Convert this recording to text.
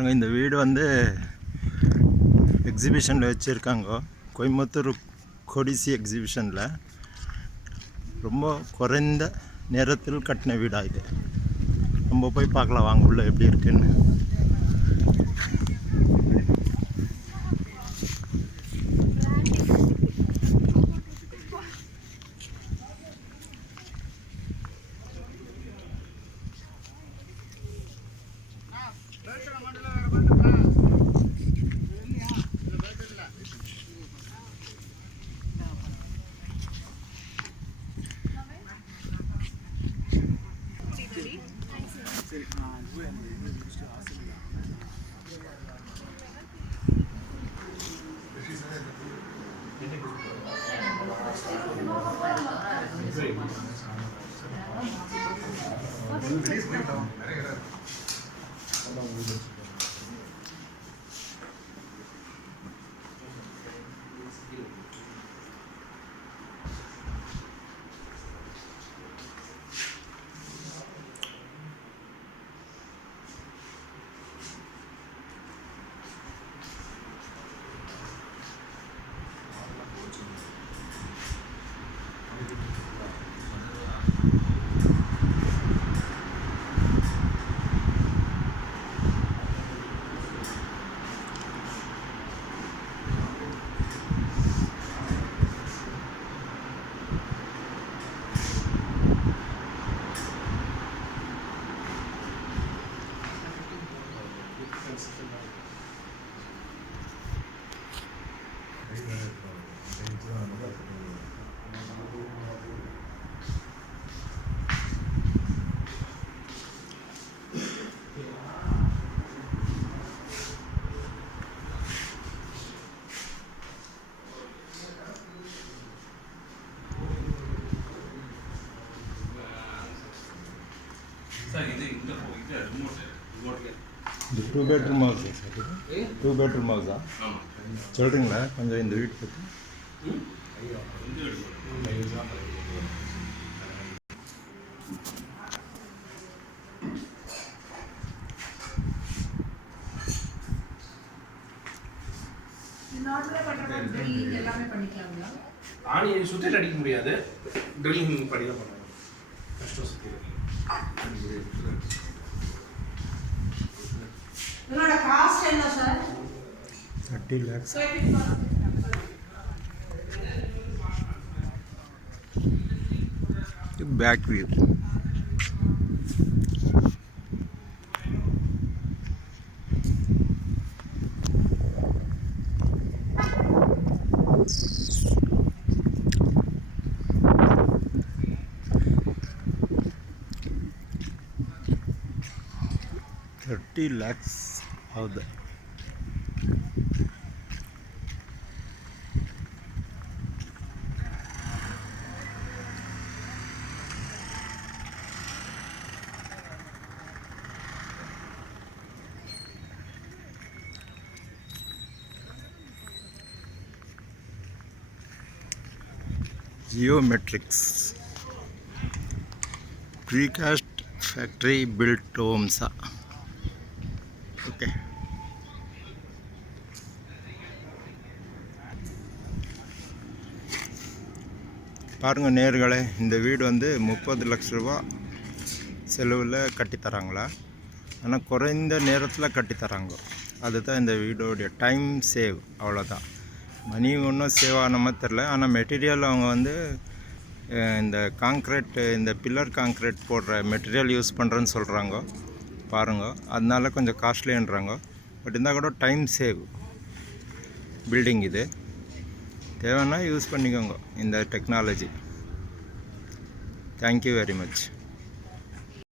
பாருங்கள், இந்த வீடு வந்து எக்ஸிபிஷனில் வச்சுருக்காங்க. கோயம்புத்தூர் கொடிசி எக்ஸிபிஷனில் ரொம்ப குறைந்த நேரத்தில் கட்டின வீடாக இது. நம்ம போய் பார்க்கலாம் வாங்க உள்ள எப்படி இருக்குன்னு. இது 2 bedroom house சார். இது 2 bedroom house சொல்கிறீங்களா கொஞ்சம் இந்த வீட்டு பற்றி? ஆணி சுத்திட்டு அடிக்க முடியாது, ட்ரில்லிங் பண்ணி தான் பண்ணுவாங்க. கஷ்டம் சுத்தி. இதோட காஸ்ட் என்ன sir? 30 lakhs. Back view. $30 lakhs of the geometrics precast factory built homes. Okay, பாருங்கள் நேர்களே, இந்த வீடு வந்து 30 லட்ச ரூபா செலவில் கட்டித்தராங்களா? ஆனால் குறைந்த நேரத்தில் கட்டித்தராங்க. அதுதான் இந்த வீடோடைய டைம் சேவ், அவ்வளோதான். மணி ஒன்றும் சேவ் ஆன மாதிரி தெரில. ஆனால் மெட்டீரியல் அவங்க வந்து இந்த காங்க்ரீட், இந்த பில்லர் காங்க்ரீட் போடுற மெட்டீரியல் யூஸ் பண்ணுறேன்னு சொல்கிறாங்க. பாருங்க, அதனால கொஞ்சம் காஸ்ட்லின்றாங்க. பட் இருந்தால் கூட டைம் சேவ் பில்டிங். இது தேவைன்னா யூஸ் பண்ணிக்கோங்க இந்த டெக்னாலஜி. Thank you very much.